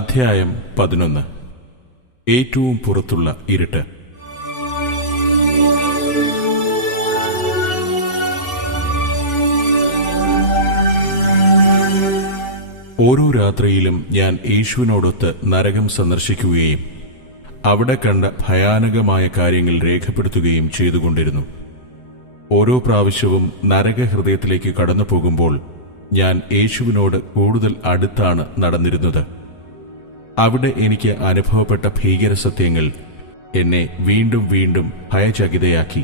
അധ്യായം 11. ഏറ്റവും പുറത്തുള്ള ഇരുട്ട്. ഓരോ രാത്രിയിലും ഞാൻ യേശുവിനോടൊത്ത് നരകം സന്ദർശിക്കുകയും അവിടെ കണ്ട ഭയാനകമായ കാര്യങ്ങൾ രേഖപ്പെടുത്തുകയും ചെയ്തുകൊണ്ടിരുന്നു. ഓരോ പ്രാവശ്യവും നരകഹൃദയത്തിലേക്ക് കടന്നു പോകുമ്പോൾ ഞാൻ യേശുവിനോട് കൂടുതൽ അടുത്താണ് നടന്നിരുന്നത്. അവിടെ എനിക്ക് അനുഭവപ്പെട്ട ഭീകരസത്യങ്ങൾ എന്നെ വീണ്ടും വീണ്ടും ഭയചകിതയാക്കി.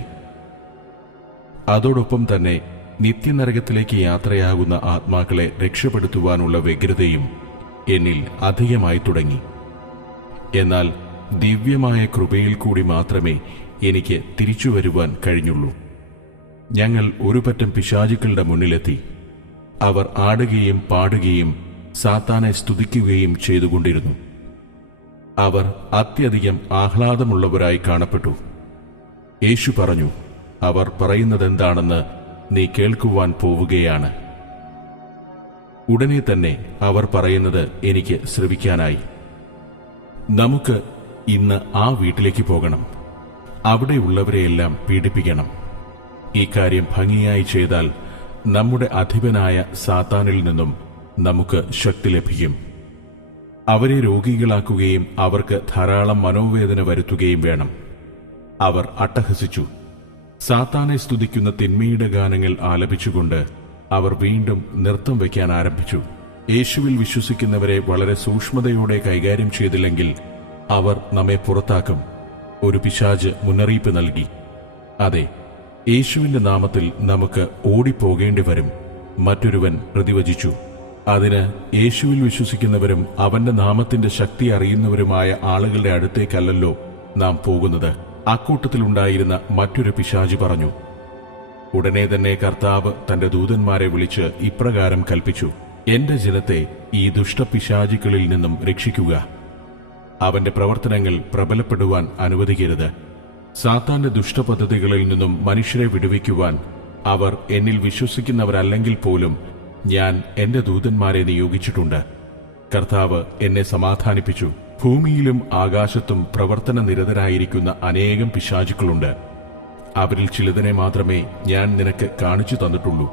അതോടൊപ്പം തന്നെ നിത്യനരകത്തിലേക്ക് യാത്രയാകുന്ന ആത്മാക്കളെ രക്ഷപ്പെടുത്തുവാനുള്ള വ്യഗ്രതയും എന്നിൽ അധികമായി തുടങ്ങി. എന്നാൽ ദിവ്യമായ കൃപയിൽ കൂടി മാത്രമേ എനിക്ക് തിരിച്ചു വരുവാൻ കഴിഞ്ഞുള്ളൂ. ഞങ്ങൾ ഒരു പറ്റം പിശാചുക്കളുടെ മുന്നിലെത്തി. അവർ ആടുകയും പാടുകയും സാത്താനെ സ്തുതിക്കുകയും ചെയ്തുകൊണ്ടിരുന്നു. അവർ അത്യധികം ആഹ്ലാദമുള്ളവരായി കാണപ്പെട്ടു. യേശു പറഞ്ഞു, അവർ പറയുന്നതെന്താണെന്ന് നീ കേൾക്കുവാൻ പോവുകയാണ്. ഉടനെ തന്നെ അവർ പറയുന്നത് എനിക്ക് ശ്രവിക്കാനായി. നമുക്ക് ഇന്ന് ആ വീട്ടിലേക്ക് പോകണം, അവിടെയുള്ളവരെയെല്ലാം പീഡിപ്പിക്കണം. ഈ കാര്യം ഭംഗിയായി ചെയ്താൽ നമ്മുടെ അധിപനായ സാത്താനിൽ നിന്നും നമുക്ക് ശക്തി ലഭിക്കും. അവരെ രോഗികളാക്കുകയും അവർക്ക് ധാരാളം മനോവേദന വരുത്തുകയും വേണം. അവർ അട്ടഹസിച്ചു. സാത്താനെ സ്തുതിക്കുന്ന തിന്മയുടെ ഗാനങ്ങൾ ആലപിച്ചുകൊണ്ട് അവർ വീണ്ടും നൃത്തം വയ്ക്കാൻ ആരംഭിച്ചു. യേശുവിൽ വിശ്വസിക്കുന്നവരെ വളരെ സൂക്ഷ്മതയോടെ കൈകാര്യം ചെയ്തില്ലെങ്കിൽ അവർ നമ്മെ പുറത്താക്കും. ഒരു പിശാച് മുന്നറിയിപ്പ് നൽകി. അതെ, യേശുവിന്റെ നാമത്തിൽ നമുക്ക് ഓടിപ്പോകേണ്ടി വരും. മറ്റൊരുവൻ പ്രതിവചിച്ചു. അതിന് യേശുവിൽ വിശ്വസിക്കുന്നവരും അവന്റെ നാമത്തിന്റെ ശക്തി അറിയുന്നവരുമായ ആളുകളുടെ അടുത്തേക്കല്ലല്ലോ നാം പോകുന്നത്. അക്കൂട്ടത്തിലുണ്ടായിരുന്ന മറ്റൊരു പിശാച് പറഞ്ഞു. ഉടനെ തന്നെ കർത്താവ് തന്റെ ദൂതന്മാരെ വിളിച്ച് ഇപ്രകാരം കൽപ്പിച്ചു, എന്റെ ജനത്തെ ഈ ദുഷ്ടപിശാചുക്കളിൽ നിന്നും രക്ഷിക്കുക. അവന്റെ പ്രവർത്തനങ്ങൾ പ്രബലപ്പെടുവാൻ അനുവദിക്കരുത്. സാത്താന്റെ ദുഷ്ടപദ്ധതികളിൽ നിന്നും മനുഷ്യരെ വിടുവിക്കുവാൻ അവർ എന്നിൽ വിശ്വസിക്കുന്നവരല്ലെങ്കിൽ പോലും ഞാൻ എന്റെ ദൂതന്മാരെ നിയോഗിച്ചിട്ടുണ്ട്. കർത്താവ് എന്നെ സമാധാനിപ്പിച്ചു. ഭൂമിയിലും ആകാശത്തും പ്രവർത്തന നിരതരായിരിക്കുന്ന അനേകം പിശാചുക്കളുണ്ട്. അവരിൽ ചിലതിനെ മാത്രമേ ഞാൻ നിനക്ക് കാണിച്ചു തന്നിട്ടുള്ളൂ.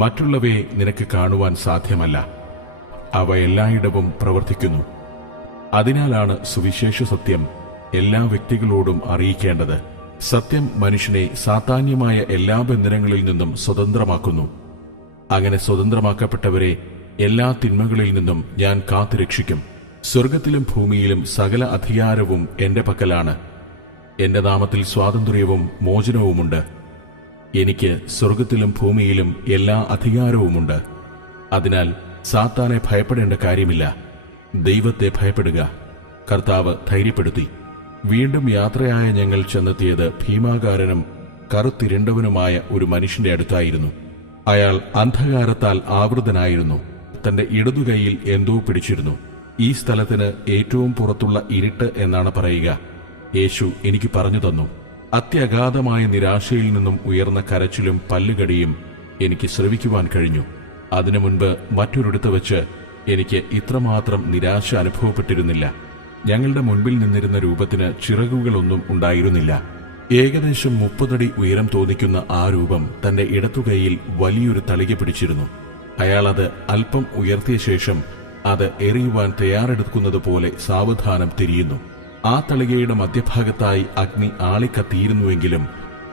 മറ്റുള്ളവയെ നിനക്ക് കാണുവാൻ സാധ്യമല്ല. അവ എല്ലായിടവും പ്രവർത്തിക്കുന്നു. അതിനാലാണ് സുവിശേഷ സത്യം എല്ലാ വ്യക്തികളോടും അറിയിക്കേണ്ടത്. സത്യം മനുഷ്യനെ സാത്താന്യമായ എല്ലാ ബന്ധനങ്ങളിൽ നിന്നും സ്വതന്ത്രമാക്കുന്നു. അങ്ങനെ സ്വതന്ത്രമാക്കപ്പെട്ടവരെ എല്ലാ തിന്മകളിൽ നിന്നും ഞാൻ കാത്തുരക്ഷിക്കും. സ്വർഗത്തിലും ഭൂമിയിലും സകല അധികാരവും എന്റെ പക്കലാണ്. എന്റെ നാമത്തിൽ സ്വാതന്ത്ര്യവും മോചനവുമുണ്ട്. എനിക്ക് സ്വർഗത്തിലും ഭൂമിയിലും എല്ലാ അധികാരവുമുണ്ട്. അതിനാൽ സാത്താനെ ഭയപ്പെടേണ്ട കാര്യമില്ല. ദൈവത്തെ ഭയപ്പെടുക. കർത്താവ് ധൈര്യപ്പെടുത്തി. വീണ്ടും യാത്രയായ ഞങ്ങൾ ചെന്നെത്തിയത് ഭീമാകാരനും കറുത്തിരണ്ടവനുമായ ഒരു മനുഷ്യന്റെ അടുത്തായിരുന്നു. അയാൾ അന്ധകാരത്താൽ ആവൃതനായിരുന്നു. തന്റെ ഇടതുകൈയിൽ എന്തോ പിടിച്ചിരുന്നു. ഈ സ്ഥലത്തിന് ഏറ്റവും പുറത്തുള്ള ഇരുട്ട് എന്നാണ് പറയുക. യേശു എനിക്ക് പറഞ്ഞു തന്നു. അത്യഗാധമായ നിരാശയിൽ നിന്നും ഉയർന്ന കരച്ചിലും പല്ലുകടിയും എനിക്ക് ശ്രവിക്കുവാൻ കഴിഞ്ഞു. അതിനു മുൻപ് മറ്റൊരിടത്ത് വെച്ച് എനിക്ക് ഇത്രമാത്രം നിരാശ അനുഭവപ്പെട്ടിരുന്നില്ല. ഞങ്ങളുടെ മുൻപിൽ നിന്നിരുന്ന രൂപത്തിന് ചിറകുകളൊന്നും ഉണ്ടായിരുന്നില്ല. ഏകദേശം 30 അടി ഉയരം തോന്നിക്കുന്ന ആ രൂപം തന്റെ ഇടത്തുകൈയിൽ വലിയൊരു തളിക പിടിച്ചിരുന്നു. അയാൾ അത് അല്പം ഉയർത്തിയ ശേഷം അത് എറിയുവാൻ തയ്യാറെടുക്കുന്നത് പോലെ സാവധാനം തിരിയുന്നു. ആ തളികയുടെ മധ്യഭാഗത്തായി അഗ്നി ആളിക്കത്തിയിരുന്നുവെങ്കിലും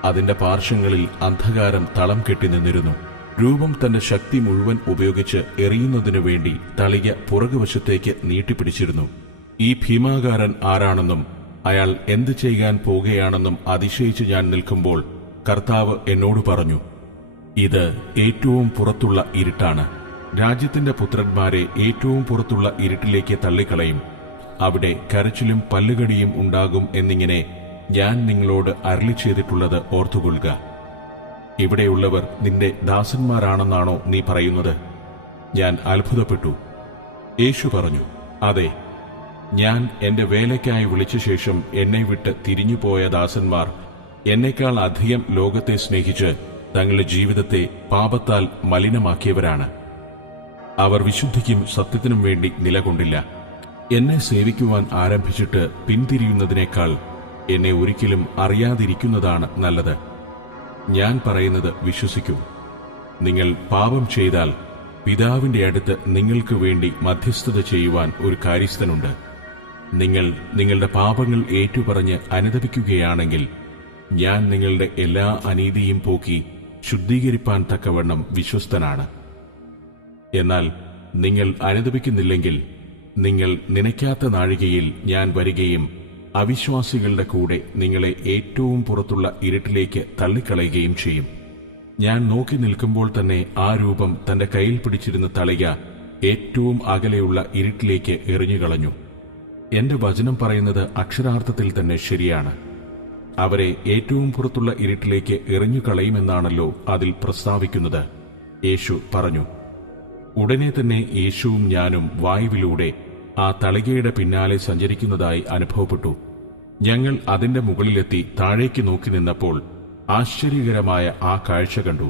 അതിന്റെ പാർശ്വങ്ങളിൽ അന്ധകാരം തളം കെട്ടി നിന്നിരുന്നു. രൂപം തന്റെ ശക്തി മുഴുവൻ ഉപയോഗിച്ച് എറിയുന്നതിനു വേണ്ടി തളിക പുറകുവശത്തേക്ക് നീട്ടിപ്പിടിച്ചിരുന്നു. ഈ ഭീമാകാരൻ ആരാണെന്നും അയാൾ എന്ത് ചെയ്യാൻ പോകുകയാണെന്നും അതിശയിച്ച് ഞാൻ നിൽക്കുമ്പോൾ കർത്താവ് എന്നോട് പറഞ്ഞു, ഇത് ഏറ്റവും പുറത്തുള്ള ഇരുട്ടാണ്. രാജ്യത്തിന്റെ പുത്രന്മാരെ ഏറ്റവും പുറത്തുള്ള ഇരുട്ടിലേക്ക് തള്ളിക്കളയും. അവിടെ കരച്ചിലും പല്ലുകടിയും ഉണ്ടാകും എന്നിങ്ങനെ ഞാൻ നിങ്ങളോട് അരുളി ചെയ്തിട്ടുള്ളത് ഓർത്തുകൊള്ളുക. ഇവിടെയുള്ളവർ നിന്റെ ദാസന്മാരാണെന്നാണോ നീ പറയുന്നത്? ഞാൻ അത്ഭുതപ്പെട്ടു. യേശു പറഞ്ഞു, അതെ. ഞാൻ എന്റെ വേലയ്ക്കായി വിളിച്ച ശേഷം എന്നെ വിട്ട് തിരിഞ്ഞുപോയ ദാസന്മാർ എന്നേക്കാൾ അധികം ലോകത്തെ സ്നേഹിച്ച് തങ്ങളുടെ ജീവിതത്തെ പാപത്താൽ മലിനമാക്കിയവരാണ്. അവർ വിശുദ്ധിക്കും സത്യത്തിനും വേണ്ടി നിലകൊണ്ടില്ല. എന്നെ സേവിക്കുവാൻ ആരംഭിച്ചിട്ട് പിന്തിരിയുന്നതിനേക്കാൾ എന്നെ ഒരിക്കലും അറിയാതിരിക്കുന്നതാണ് നല്ലത്. ഞാൻ പറയുന്നത് വിശ്വസിക്കൂ. നിങ്ങൾ പാപം ചെയ്താൽ പിതാവിന്റെ അടുത്ത് നിങ്ങൾക്ക് വേണ്ടി മധ്യസ്ഥത ചെയ്യുവാൻ ഒരു കാര്യസ്ഥനുണ്ട്. നിങ്ങൾ നിങ്ങളുടെ പാപങ്ങൾ ഏറ്റുപറഞ്ഞ് അനുതപിക്കുകയാണെങ്കിൽ ഞാൻ നിങ്ങളുടെ എല്ലാ അനീതിയും പോക്കി ശുദ്ധീകരിപ്പാൻ തക്കവണ്ണം വിശ്വസ്തനാണ്. എന്നാൽ നിങ്ങൾ അനുതപിക്കുന്നില്ലെങ്കിൽ നിങ്ങൾ നനയ്ക്കാത്ത നാഴികയിൽ ഞാൻ വരികയും അവിശ്വാസികളുടെ കൂടെ നിങ്ങളെ ഏറ്റവും പുറത്തുള്ള ഇരുട്ടിലേക്ക് തള്ളിക്കളയുകയും ചെയ്യും. ഞാൻ നോക്കി നിൽക്കുമ്പോൾ തന്നെ ആ രൂപം തന്റെ കയ്യിൽ പിടിച്ചിരുന്ന തളിക ഏറ്റവും അകലെയുള്ള ഇരുട്ടിലേക്ക് എറിഞ്ഞുകളഞ്ഞു. എന്റെ വചനം പറയുന്നത് അക്ഷരാർത്ഥത്തിൽ തന്നെ ശരിയാണ്. അവരെ ഏറ്റവും പുറത്തുള്ള ഇരുട്ടിലേക്ക് എറിഞ്ഞുകളയുമെന്നാണല്ലോ അതിൽ പ്രസ്താവിക്കുന്നത്. യേശു പറഞ്ഞു. ഉടനെ തന്നെ യേശുവും ഞാനും വായുവിലൂടെ ആ തളികയുടെ പിന്നാലെ സഞ്ചരിക്കുന്നതായി അനുഭവപ്പെട്ടു. ഞങ്ങൾ അതിന്റെ മുകളിലെത്തി താഴേക്ക് നോക്കി നിന്നപ്പോൾ ആശ്ചര്യകരമായ ആ കാഴ്ച കണ്ടു.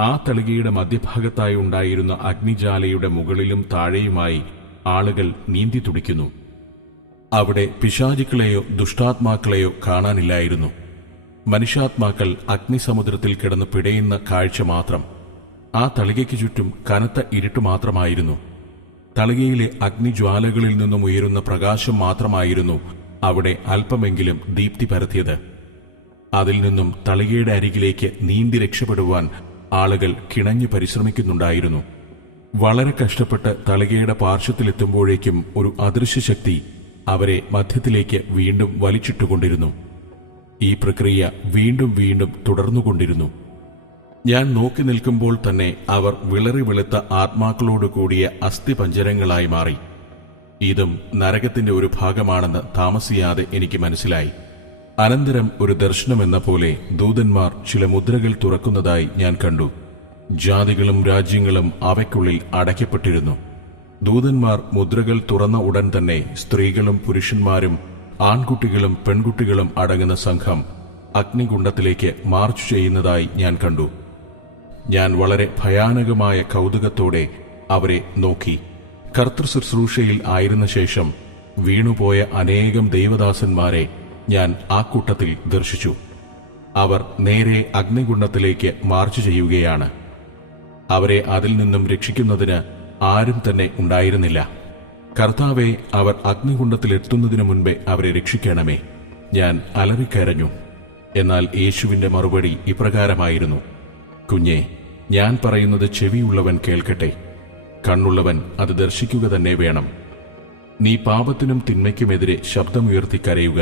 ആ തളികയുടെ മധ്യഭാഗത്തായി ഉണ്ടായിരുന്ന അഗ്നിജാലയുടെ മുകളിലും താഴെയുമായി ആളുകൾ നീന്തി തുടിക്കുന്നു. അവിടെ പിശാചുക്കളെയോ ദുഷ്ടാത്മാക്കളെയോ കാണാനില്ലായിരുന്നു. മനുഷ്യാത്മാക്കൾ അഗ്നിസമുദ്രത്തിൽ കിടന്ന് പിടയുന്ന കാഴ്ച മാത്രം. ആ തളികയ്ക്ക് ചുറ്റും കനത്ത ഇരുട്ട് മാത്രമായിരുന്നു. തളികയിലെ അഗ്നിജ്വാലകളിൽ നിന്നും ഉയരുന്ന പ്രകാശം മാത്രമായിരുന്നു അവിടെ അല്പമെങ്കിലും ദീപ്തി പരത്തിയത്. അതിൽ നിന്നും തളികയുടെ അരികിലേക്ക് നീന്തി രക്ഷപ്പെടുവാൻ ആളുകൾ കിണഞ്ഞു പരിശ്രമിക്കുന്നുണ്ടായിരുന്നു. വളരെ കഷ്ടപ്പെട്ട് തളികയുടെ പാർശ്വത്തിലെത്തുമ്പോഴേക്കും ഒരു അദൃശ്യശക്തി അവരെ മധ്യത്തിലേക്ക് വീണ്ടും വലിച്ചിട്ടുകൊണ്ടിരുന്നു. ഈ പ്രക്രിയ വീണ്ടും വീണ്ടും തുടർന്നുകൊണ്ടിരുന്നു. ഞാൻ നോക്കി നിൽക്കുമ്പോൾ തന്നെ അവർ വിളറി വെളുത്ത ആത്മാക്കളോട് കൂടിയ അസ്ഥിപഞ്ജരങ്ങളായി മാറി. ഇതും നരകത്തിന്റെ ഒരു ഭാഗമാണെന്ന് താമസിയാതെ എനിക്ക് മനസ്സിലായി. അനന്തരം ഒരു ദർശനമെന്ന പോലെ ദൂതന്മാർ ചില മുദ്രകൾ തുറക്കുന്നതായി ഞാൻ കണ്ടു. ജാതികളും രാജ്യങ്ങളും അവയ്ക്കുള്ളിൽ അടയ്ക്കപ്പെട്ടിരുന്നു. ദൂതന്മാർ മുദ്രകൾ തുറന്ന ഉടൻ തന്നെ സ്ത്രീകളും പുരുഷന്മാരും ആൺകുട്ടികളും പെൺകുട്ടികളും അടങ്ങുന്ന സംഘം അഗ്നികുണ്ഡത്തിലേക്ക് മാർച്ച് ചെയ്യുന്നതായി ഞാൻ കണ്ടു. ഞാൻ വളരെ ഭയാനകമായ കൗതുകത്തോടെ അവരെ നോക്കി. കർത്തൃശുശ്രൂഷയിൽ ആയിരുന്ന ശേഷം വീണുപോയ അനേകം ദൈവദാസന്മാരെ ഞാൻ ആ കൂട്ടത്തിൽ ദർശിച്ചു. അവർ നേരെ അഗ്നികുണ്ഡത്തിലേക്ക് മാർച്ച് ചെയ്യുകയാണ്. അവരെ അതിൽ നിന്നും രക്ഷിക്കുന്നതിന് ആരും തന്നെ ഉണ്ടായിരുന്നില്ല. കർത്താവെ, അവർ അഗ്നികുണ്ഡത്തിലെത്തുന്നതിനു മുൻപേ അവരെ രക്ഷിക്കണമേ. ഞാൻ അലറിക്കരഞ്ഞു. എന്നാൽ യേശുവിന്റെ മറുപടി ഇപ്രകാരമായിരുന്നു: കുഞ്ഞേ, ഞാൻ പറയുന്നത് ചെവിയുള്ളവൻ കേൾക്കട്ടെ. കണ്ണുള്ളവൻ അത് ദർശിക്കുക തന്നെ വേണം. നീ പാപത്തിനും തിന്മയ്ക്കുമെതിരെ ശബ്ദമുയർത്തി കരയുക.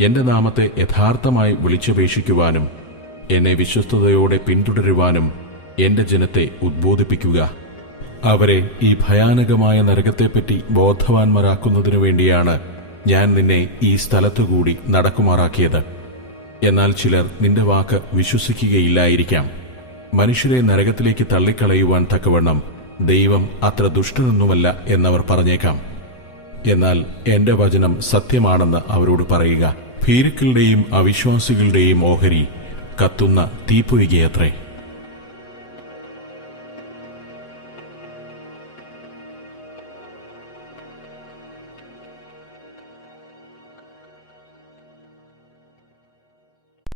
എന്റെ നാമത്തെ യഥാർത്ഥമായി വിളിച്ചപേക്ഷിക്കുവാനും എന്നെ വിശ്വസ്തയോടെ പിന്തുടരുവാനും എന്റെ ജനത്തെ ഉദ്ബോധിപ്പിക്കുക. അവരെ ഈ ഭയാനകമായ നരകത്തെപ്പറ്റി ബോധവാന്മാരാക്കുന്നതിനു വേണ്ടിയാണ് ഞാൻ നിന്നെ ഈ സ്ഥലത്തുകൂടി നടക്കുമാറാക്കിയത്. എന്നാൽ ചിലർ നിന്റെ വാക്ക് വിശ്വസിക്കുകയില്ലായിരിക്കാം. മനുഷ്യരെ നരകത്തിലേക്ക് തള്ളിക്കളയുവാൻ തക്കവണ്ണം ദൈവം അത്ര ദുഷ്ടനൊന്നുമല്ല എന്നവർ പറഞ്ഞേക്കാം. എന്നാൽ എന്റെ വചനം സത്യമാണെന്ന് അവരോട് പറയുക. ഭീരുക്കളുടെയും അവിശ്വാസികളുടെയും ഓഹരി കത്തുന്ന തീപ്പൊയ്കയത്രേ.